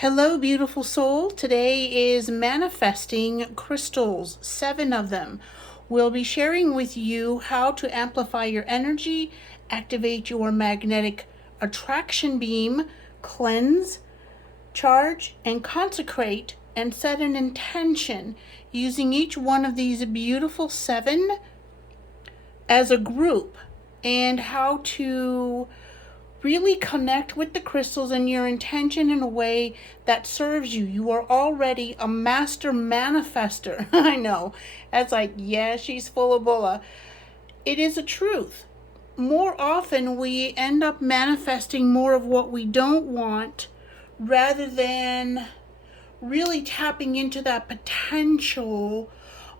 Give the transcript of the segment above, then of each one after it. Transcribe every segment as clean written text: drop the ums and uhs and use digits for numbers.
Hello, beautiful soul. Today is manifesting crystals, 7 of them. We'll be sharing with you how to amplify your energy, activate your magnetic attraction beam, cleanse, charge, and consecrate, and set an intention using each one of these beautiful 7 as a group, and how to really connect with the crystals and your intention in a way that serves you. You are already a master manifester. I know. That's like, yeah, she's full of bulla. It is a truth. More often, we end up manifesting more of what we don't want rather than really tapping into that potential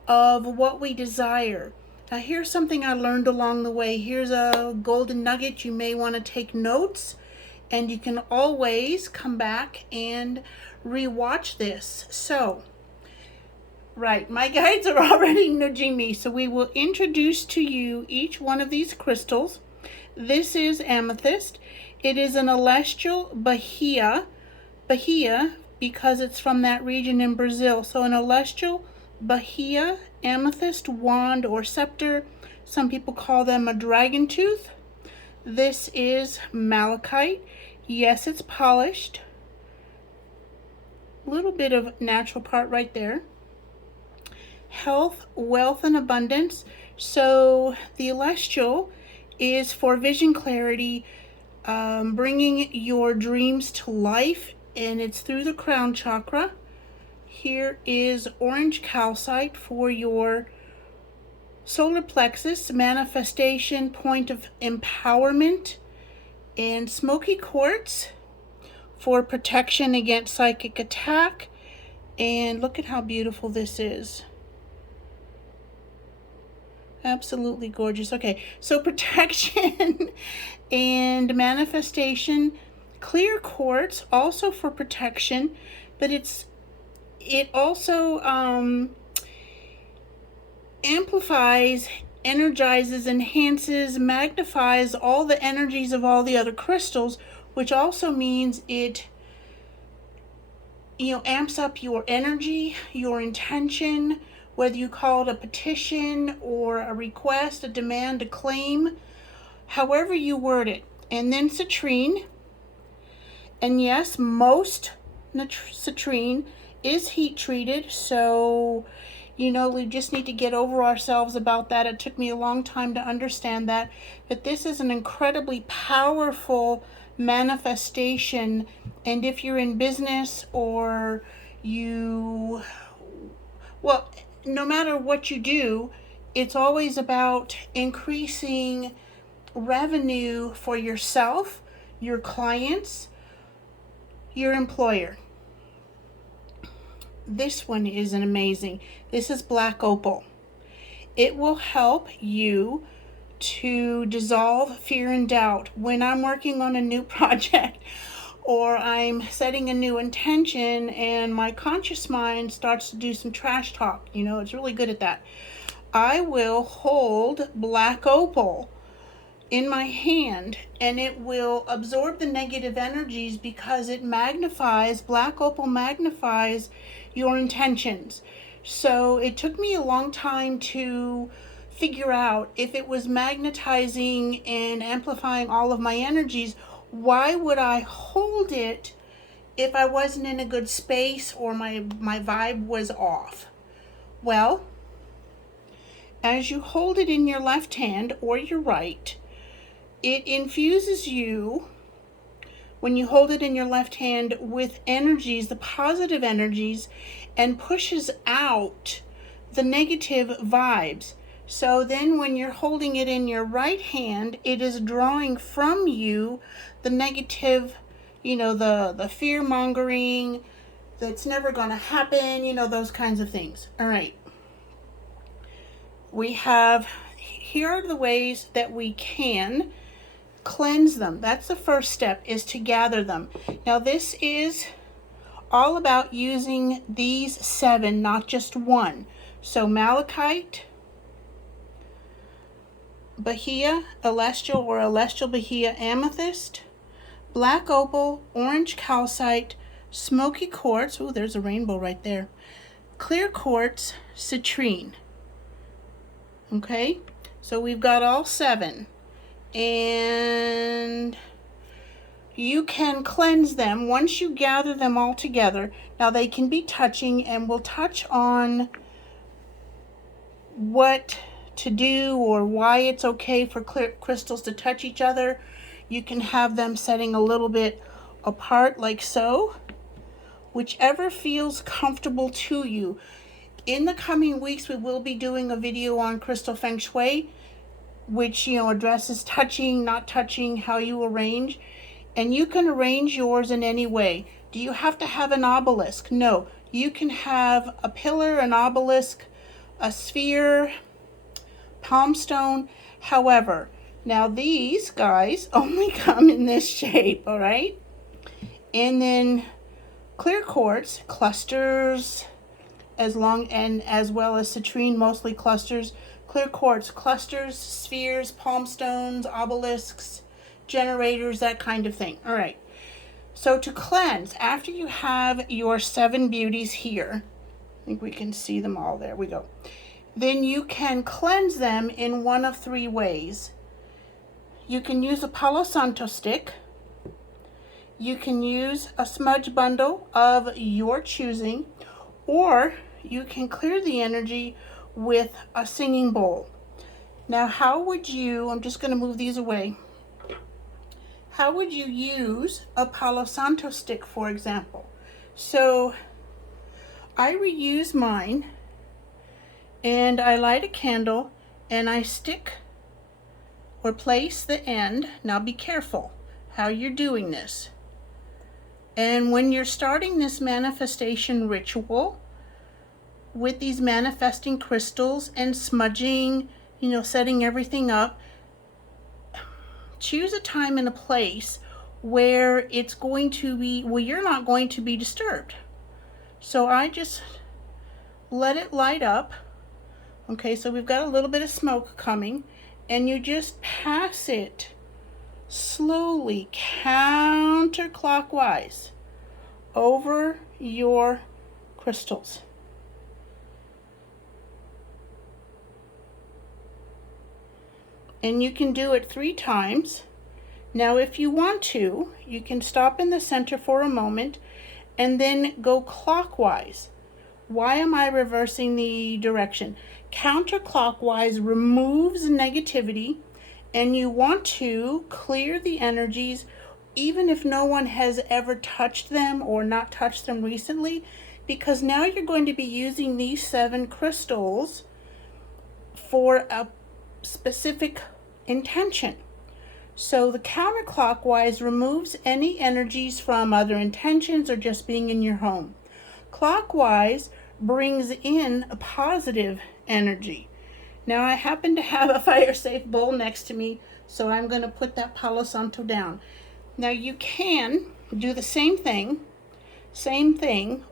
of what we desire. Now, here's something I learned along the way. Here's a golden nugget. You may want to take notes, and you can always come back and rewatch this. So, right, my guides are already nudging me, so we will introduce to you each one of these crystals. This is amethyst. It is an celestial Bahia because it's from that region in Brazil. So an celestial Bahia amethyst wand or scepter. Some people call them a dragon tooth. This is malachite. Yes, it's polished. A little bit of natural part right there. Health, wealth, and abundance. So the celestial is for vision clarity, bringing your dreams to life, and it's through the crown chakra. Here is orange calcite for your solar plexus, manifestation, point of empowerment, and smoky quartz for protection against psychic attack. And look at how beautiful this is. Absolutely gorgeous. Okay, so protection and manifestation. Clear quartz also for protection, but it also amplifies, energizes, enhances, magnifies all the energies of all the other crystals, which also means it amps up your energy, your intention, whether you call it a petition or a request, a demand, a claim, however you word it. And then citrine. And yes, most citrine is heat treated, so we just need to get over ourselves about that. It took me a long time to understand that, but this is an incredibly powerful manifestation. And if you're in business or no matter what you do, it's always about increasing revenue for yourself, your clients, your employer. This one is an amazing. This is black opal. It will help you to dissolve fear and doubt. When I'm working on a new project or I'm setting a new intention and my conscious mind starts to do some trash talk, it's really good at that. I will hold black opal in my hand, and it will absorb the negative energies because black opal magnifies your intentions. So it took me a long time to figure out if it was magnetizing and amplifying all of my energies. Why would I hold it if I wasn't in a good space or my vibe was off? Well, as you hold it in your left hand or your right, it infuses you, when you hold it in your left hand, with energies, the positive energies, and pushes out the negative vibes. So then when you're holding it in your right hand, it is drawing from you the negative, the fear-mongering, that's never going to happen, those kinds of things. All right. Here are the ways that we can cleanse them. That's the first step, is to gather them. Now this is all about using these 7, not just one. So malachite, Bahia, celestial or celestial Bahia amethyst, black opal, orange calcite, smoky quartz, oh, there's a rainbow right there, clear quartz, citrine. Okay, so we've got all 7. And you can cleanse them once you gather them all together. Now they can be touching, and we'll touch on what to do or why it's okay for clear crystals to touch each other. You can have them setting a little bit apart like so, whichever feels comfortable to you. In the coming weeks, we will be doing a video on crystal feng shui, which, addresses touching, not touching, how you arrange. And you can arrange yours in any way. Do you have to have an obelisk? No. You can have a pillar, an obelisk, a sphere, palm stone, however. Now these guys only come in this shape, all right? And then clear quartz, clusters, as well as citrine, mostly clusters. Clear quartz, clusters, spheres, palm stones, obelisks, generators, that kind of thing. All right. So to cleanse, after you have your 7 beauties here, I think we can see them all. There we go. Then you can cleanse them in one of 3 ways. You can use a Palo Santo stick. You can use a smudge bundle of your choosing, or you can clear the energy with a singing bowl. Now, how would you, I'm just going to move these away. How would you use a Palo Santo stick, for example? So I reuse mine, and I light a candle, and I stick or place the end. Now be careful how you're doing this. And when you're starting this manifestation ritual with these manifesting crystals and smudging, setting everything up, choose a time and a place where it's going to be, you're not going to be disturbed. So I just let it light up. Okay, so we've got a little bit of smoke coming, and you just pass it slowly, counterclockwise, over your crystals. And you can do it 3 times. Now, if you want to, you can stop in the center for a moment and then go clockwise. Why am I reversing the direction? Counterclockwise removes negativity, and you want to clear the energies even if no one has ever touched them or not touched them recently, because now you're going to be using these 7 crystals for a specific intention. So the counterclockwise removes any energies from other intentions or just being in your home. Clockwise brings in a positive energy. Now I happen to have a fire safe bowl next to me, so I'm going to put that Palo Santo down. Now you can do the same thing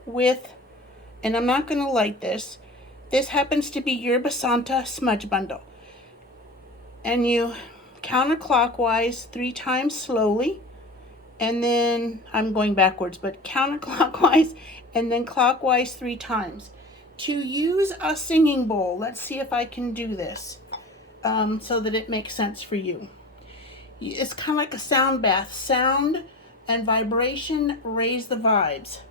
with, and I'm not going to light this. This happens to be Yerba Santa smudge bundle. And you counterclockwise 3 times slowly, and then I'm going backwards, but counterclockwise and then clockwise 3 times. To use a singing bowl, let's see if I can do this so that it makes sense for you. It's kind of like a sound bath. Sound and vibration raise the vibes.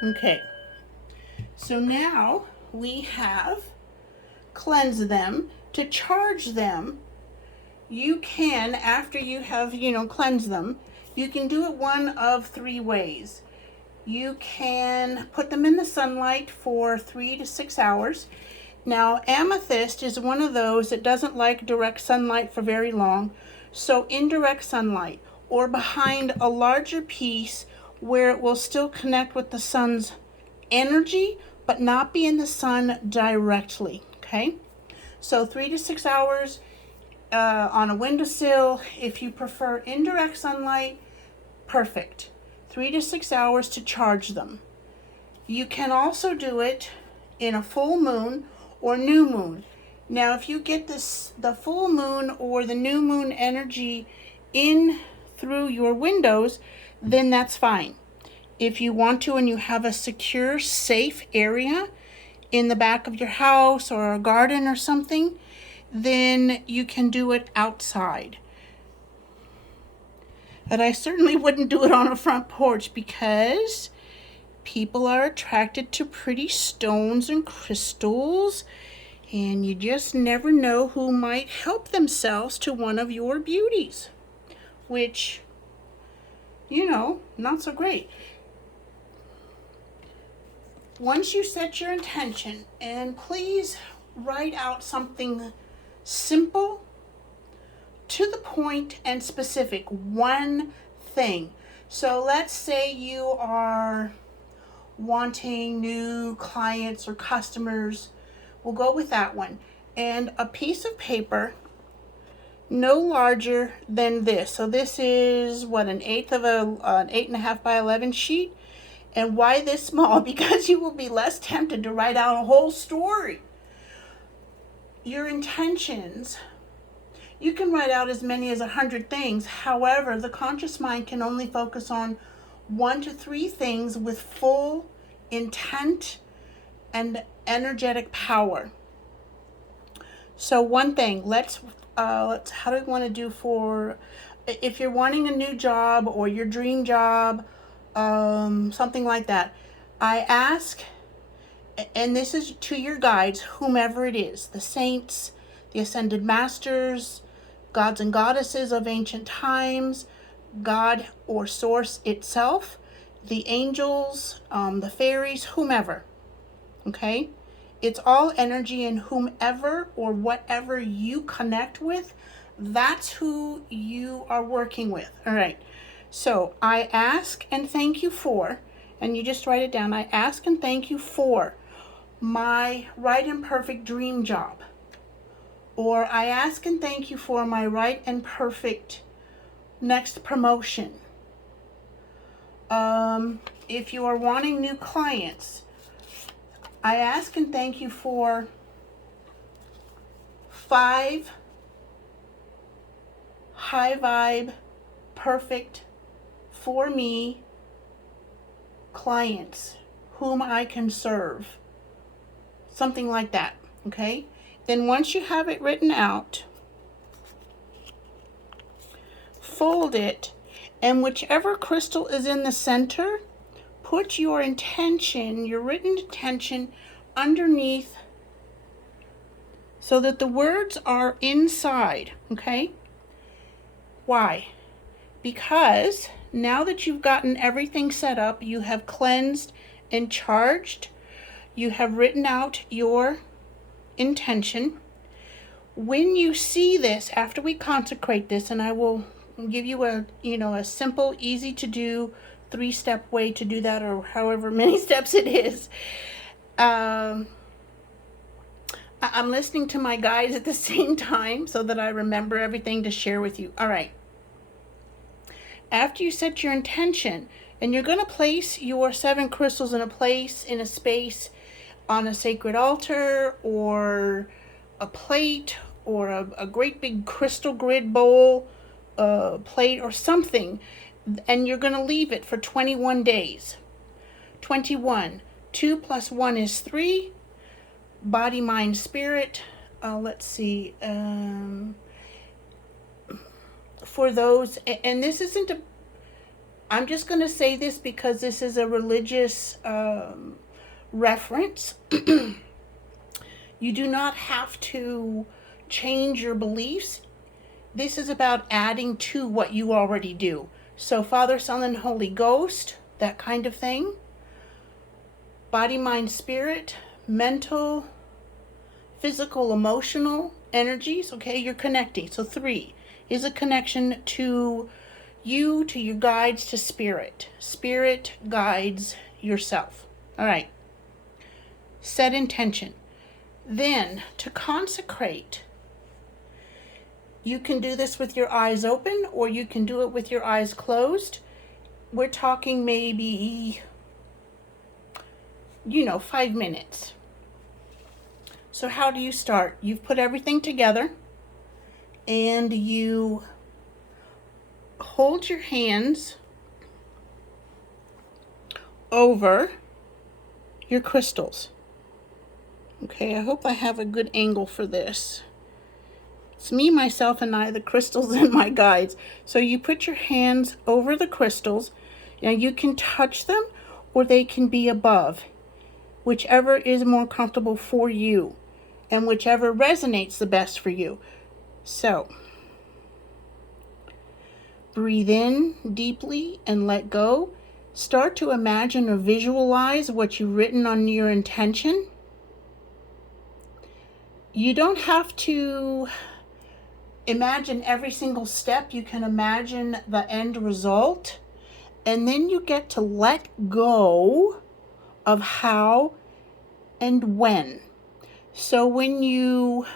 Okay, so now we have cleansed them. To charge them, you can, after you have, cleansed them, you can do it one of 3 ways. You can put them in the sunlight for 3 to 6 hours. Now, amethyst is one of those that doesn't like direct sunlight for very long. So indirect sunlight, or behind a larger piece where it will still connect with the sun's energy, but not be in the sun directly, okay? So 3 to 6 hours on a windowsill. If you prefer indirect sunlight, perfect. 3 to 6 hours to charge them. You can also do it in a full moon or new moon. Now, if you get the full moon or the new moon energy in through your windows, then that's fine. If you want to and you have a secure, safe area in the back of your house or a garden or something, then you can do it outside. But I certainly wouldn't do it on a front porch because people are attracted to pretty stones and crystals, and you just never know who might help themselves to one of your beauties, which, not so great. Once you set your intention, and please write out something simple, to the point, and specific, one thing. So let's say you are wanting new clients or customers. We'll go with that one. And a piece of paper no larger than this. So this is an 8.5 by 11 sheet. And why this small? Because you will be less tempted to write out a whole story. Your intentions, you can write out as many as 100 things. However, the conscious mind can only focus on 1 to 3 things with full intent and energetic power. So one thing, let's how do we want to do for, if you're wanting a new job or your dream job, something like that, I ask, and this is to your guides, whomever it is, the saints, the ascended masters, gods and goddesses of ancient times, God or source itself, the angels, the fairies, whomever. Okay? It's all energy, and whomever or whatever you connect with, that's who you are working with. All right. So I ask and thank you for, and you just write it down. I ask and thank you for my right and perfect dream job. Or I ask and thank you for my right and perfect next promotion. If you are wanting new clients, I ask and thank you for 5 high vibe, perfect for me clients whom I can serve. Something like that, okay? Then once you have it written out, fold it, and whichever crystal is in the center, put your intention, your written intention, underneath so that the words are inside, okay? Why? Because now that you've gotten everything set up, you have cleansed and charged, you have written out your intention. When you see this, after we consecrate this, and I will give you a simple, easy to do 3-step way to do that, or however many steps it is. I'm listening to my guides at the same time so that I remember everything to share with you. All right. After you set your intention, and you're going to place your 7 crystals in a space on a sacred altar or a plate or a great big crystal grid bowl, plate or something, and you're going to leave it for 21 days. 21. 2 plus 1 is 3. Body, mind, spirit. Let's see. For those, and this isn't I'm just going to say this because this is a religious reference. You do not have to change your beliefs. This is about adding to what you already do. So Father, Son, and Holy Ghost, that kind of thing. Body, mind, spirit, mental, physical, emotional energies. Okay, you're connecting. So 3 is a connection to you, to your guides, to spirit. Spirit guides yourself. All right. Set intention. Then to consecrate, you can do this with your eyes open, or you can do it with your eyes closed. we're talking maybe, 5 minutes. So how do you start? You've put everything together and you hold your hands over your crystals. Okay, I hope I have a good angle for this. It's me, myself, and I, the crystals, and my guides. So you put your hands over the crystals. Now you can touch them or they can be above, whichever is more comfortable for you and whichever resonates the best for you. So breathe in deeply and let go. Start to imagine or visualize what you've written on your intention. You don't have to imagine every single step. You can imagine the end result. And then you get to let go of how and when. So when you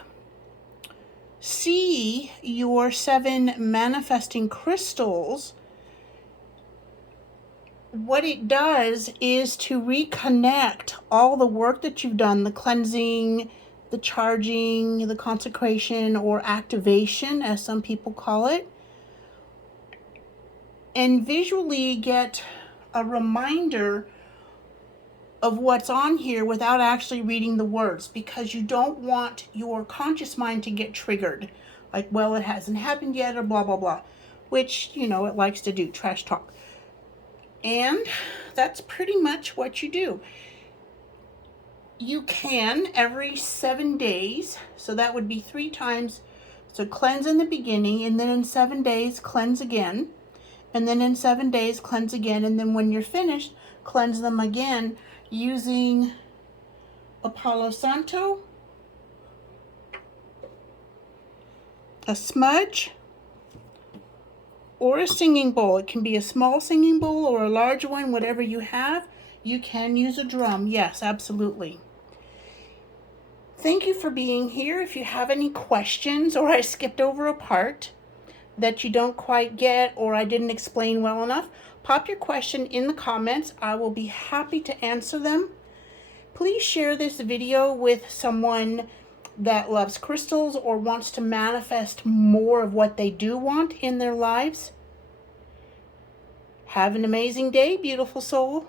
see your 7 manifesting crystals, what it does is to reconnect all the work that you've done, the cleansing, the charging, the consecration, or activation, as some people call it, and visually get a reminder of what's on here without actually reading the words, because you don't want your conscious mind to get triggered. Like, well, it hasn't happened yet, or blah, blah, blah, which, it likes to do, trash talk. And that's pretty much what you do. You can every 7 days, so that would be 3 times. So cleanse in the beginning, and then in 7 days, cleanse again. And then in 7 days, cleanse again. And then when you're finished, cleanse them again using a Palo Santo, a smudge, or a singing bowl. It can be a small singing bowl or a large one, whatever you have. You can use a drum. Yes, absolutely. Thank you for being here. If you have any questions, or I skipped over a part that you don't quite get, or I didn't explain well enough, pop your question in the comments. I will be happy to answer them. Please share this video with someone that loves crystals or wants to manifest more of what they do want in their lives. Have an amazing day, beautiful soul.